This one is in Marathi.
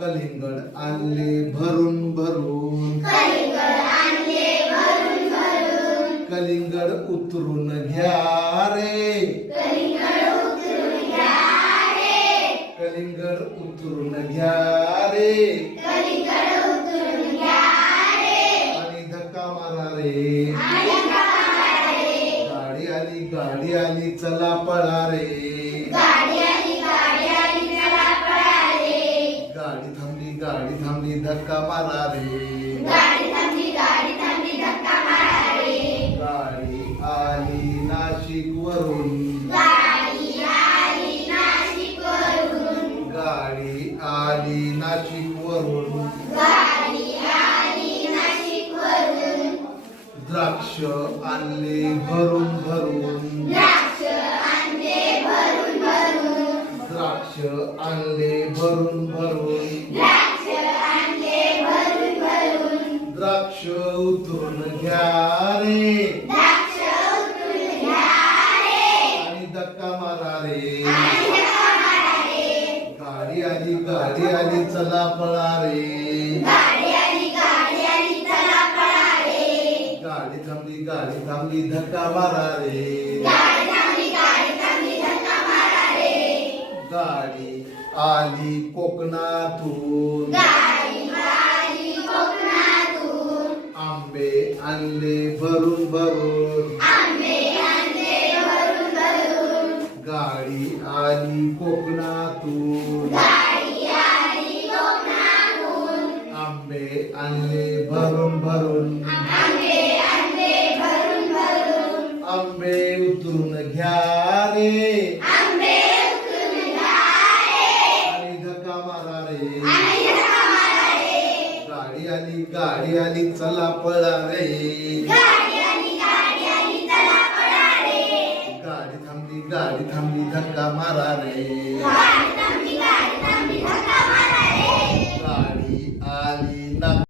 कलिंगड आणले भरून भरून, कलिंगड उतरून घ्या रे, कलिंगड उतरून घ्या रे, आणि धक्का मारा रे, गाडी आली चला पळा रे, गाडी थांबली धक्का मारा रे, गाडी आली नाशिक वरून, गाडी आली नाशिक वरून, द्राक्ष आणले भरून भरून, द्राक्ष आणले भरून भरून, द्राक्ष उतरून घ्या रे, आणि धक्का मारा रे, गाडी आली चला पळा रे, गाडी थांबली धक्का मारा रे, गाडी आली कोकणातून, आंबे आणले भरून भरून, गाडी आली कोकणातून, आंबे आणले भरून भरून, आंबे उतरून घ्या रे, आणि धक्का मारा रे, गाडी आली चला पळा रे, गाडी थांबली धक्का मारा रे.